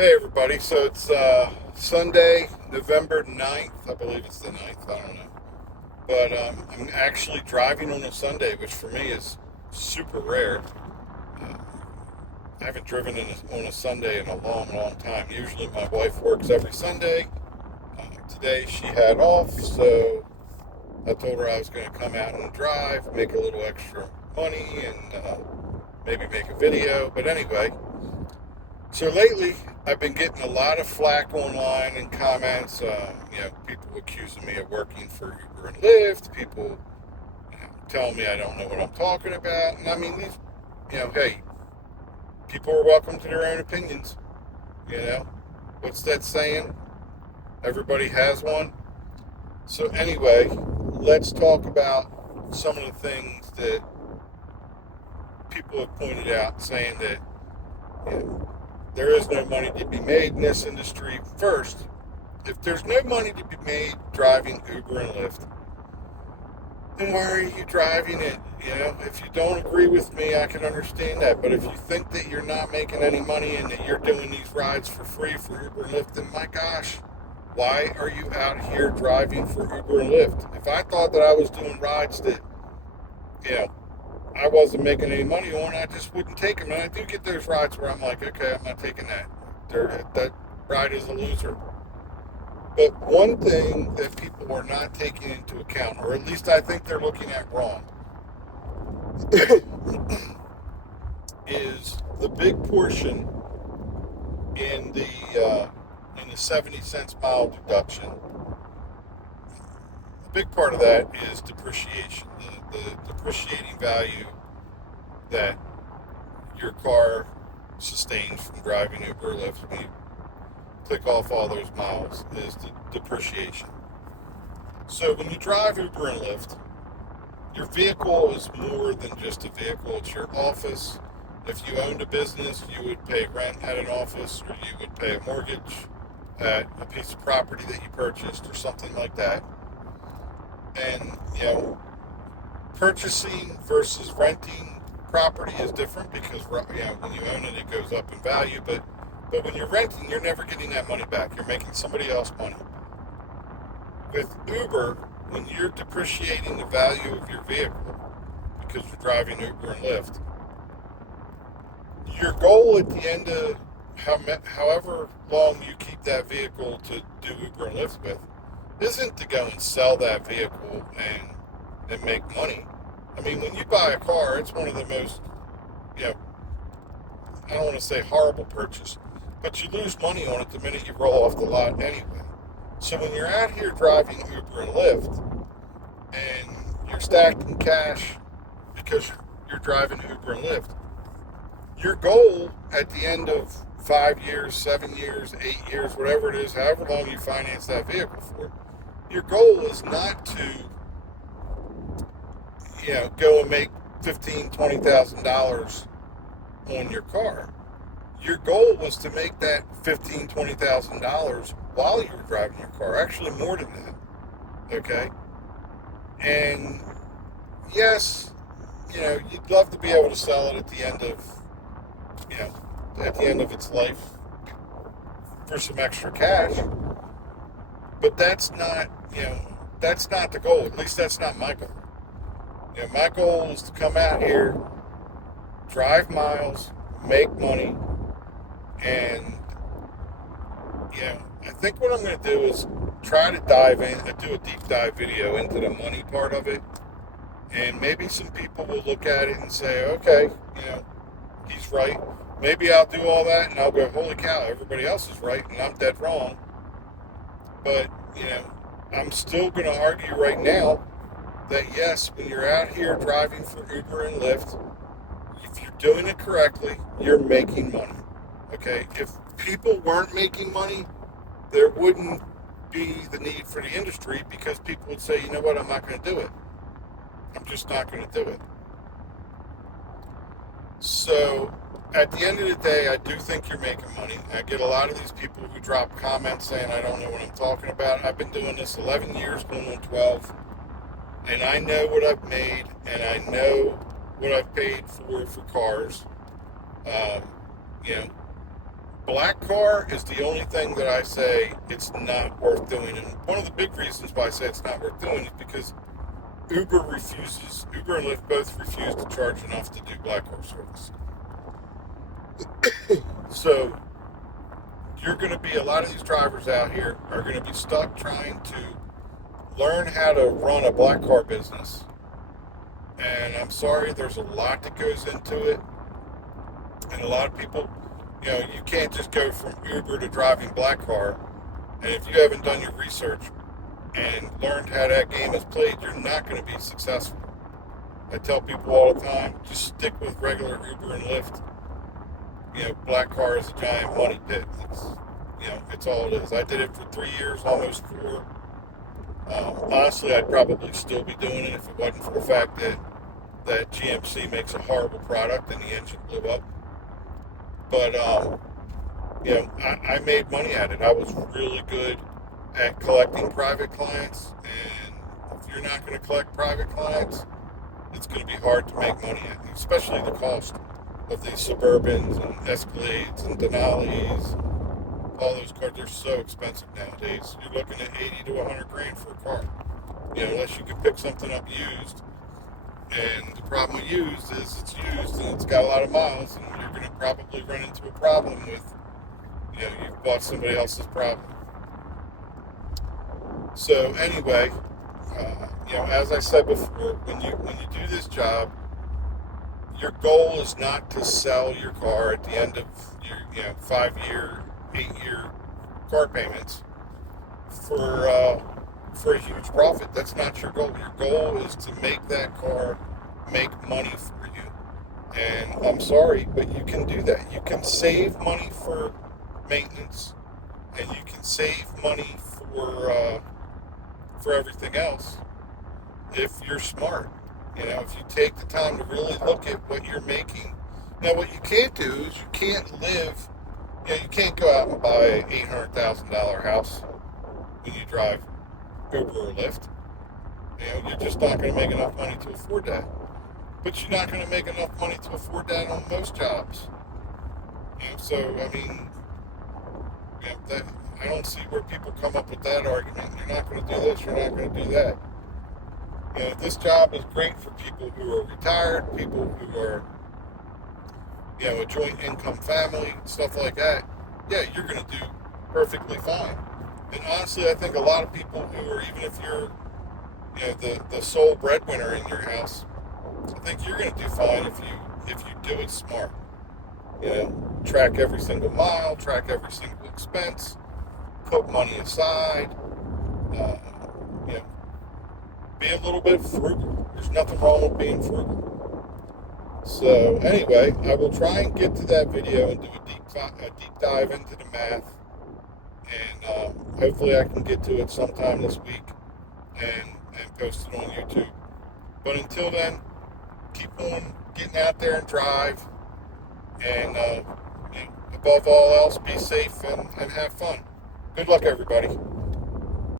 Hey everybody, so it's Sunday, November 9th. I believe it's the 9th, I don't know. But I'm actually driving on a Sunday, which for me is super rare. Uh, I haven't driven on a Sunday in a long, long time. Usually my wife works every Sunday. Today she had off, so I told her I was going to come out and drive, make a little extra money, and maybe make a video. But anyway, so lately, I've been getting a lot of flack online and comments. People accusing me of working for Uber and Lyft. People, telling me I don't know what I'm talking about. And I mean, hey, people are welcome to their own opinions. You know, what's that saying? Everybody has one. So anyway, let's talk about some of the things that people have pointed out, saying that you know, there is no money to be made in this industry. First, if there's no money to be made driving Uber and Lyft, then why are you driving it? If you don't agree with me, I can understand that. But if you think that you're not making any money and that you're doing these rides for free for Uber and Lyft, then my gosh, why are you out here driving for Uber and Lyft? If I thought that I was doing rides that, you know, I wasn't making any money on, I just wouldn't take them. And I do get those rides where I'm like, okay, I'm not taking that. That ride is a loser. But one thing that people are not taking into account, or at least I think they're looking at wrong, is the big portion in the 70 cents mile deduction. A big part of that is depreciation, the depreciating value that your car sustains from driving Uber or Lyft. When you click off all those miles, is the depreciation. So when you drive Uber and Lyft, your vehicle is more than just a vehicle. It's your office. If you owned a business, you would pay rent at an office, or you would pay a mortgage at a piece of property that you purchased, or something like that. And purchasing versus renting property is different because when you own it, it goes up in value. But when you're renting, you're never getting that money back. You're making somebody else money. With Uber, when you're depreciating the value of your vehicle because you're driving Uber and Lyft, your goal at the end of however long you keep that vehicle to do Uber and Lyft with isn't to go and sell that vehicle and make money. I mean, when you buy a car, it's one of the most, I don't want to say horrible purchase, but you lose money on it the minute you roll off the lot anyway. So when you're out here driving Uber and Lyft and you're stacking cash because you're driving Uber and Lyft, your goal at the end of 5 years, 7 years, 8 years, whatever it is, however long you finance that vehicle for, your goal is not to, go and make $15,000-$20,000 on your car. Your goal was to make that $15,000-$20,000 while you were driving your car. Actually, more than that. Okay, and yes, you'd love to be able to sell it at the end of, its life for some extra cash. But that's not the goal. At least that's not my goal. My goal is to come out here, drive miles, make money, and I think what I'm going to do is try to dive in and do a deep dive video into the money part of it, and maybe some people will look at it and say, okay, he's right. Maybe I'll do all that and I'll go, holy cow, everybody else is right and I'm dead wrong. But I'm still going to argue right now that yes, when you're out here driving for Uber and Lyft, if you're doing it correctly, you're making money. Okay, if people weren't making money, there wouldn't be the need for the industry, because people would say, you know what, I'm not going to do it. I'm just not going to do it. So at the end of the day, I do think you're making money. I get a lot of these people who drop comments saying I don't know what I'm talking about. I've been doing this 11 years, going on 12, and I know what I've made, and I know what I've paid for cars. Um, you know, Black car is the only thing that I say it's not worth doing. And one of the big reasons why I say it's not worth doing is because Uber and Lyft both refuse to charge enough to do black car service. So you're going to be, a lot of these drivers out here are going to be stuck trying to learn how to run a black car business. And I'm sorry, there's a lot that goes into it. And a lot of people, you can't just go from Uber to driving black car. And if you haven't done your research and learned how that game is played, you're not going to be successful. I tell people all the time, just stick with regular Uber and Lyft. Black car is a giant money pit. It's all it is. I did it for 3 years, almost 4. Honestly, I'd probably still be doing it if it wasn't for the fact that GMC makes a horrible product and the engine blew up. But, I made money at it. I was really good at collecting private clients. And if you're not going to collect private clients, it's going to be hard to make money at it, especially the cost of these Suburbans and Escalades and Denali's. All those cars, they're so expensive nowadays. You're looking at 80 to 100 grand for a car. Unless you can pick something up used. And the problem with used is it's used and it's got a lot of miles, and you're going to probably run into a problem with, you've bought somebody else's problem. So anyway, as I said before, when you do this job, your goal is not to sell your car at the end of your 5-year, 8-year car payments for a huge profit. That's not your goal. Your goal is to make that car make money for you. And I'm sorry, but you can do that. You can save money for maintenance, and you can save money for everything else if you're smart. If you take the time to really look at what you're making. Now, what you can't do is you can't live. You can't go out and buy an $800,000 house when you drive Uber or Lyft. You're just not going to make enough money to afford that. But you're not going to make enough money to afford that on most jobs. So, I mean, I don't see where people come up with that argument. You're not going to do this, you're not going to do that. This job is great for people who are retired, people who are, a joint income family, stuff like that. Yeah, you're going to do perfectly fine. And honestly, I think a lot of people who are, even if you're, the sole breadwinner in your house, I think you're going to do fine if you do it smart. Track every single mile, track every single expense, put money aside, be a little bit frugal. There's nothing wrong with being frugal. So anyway, I will try and get to that video and do a deep dive into the math, and hopefully I can get to it sometime this week and post it on YouTube. But until then, keep on getting out there and drive, and above all else, be safe and have fun. Good luck, everybody.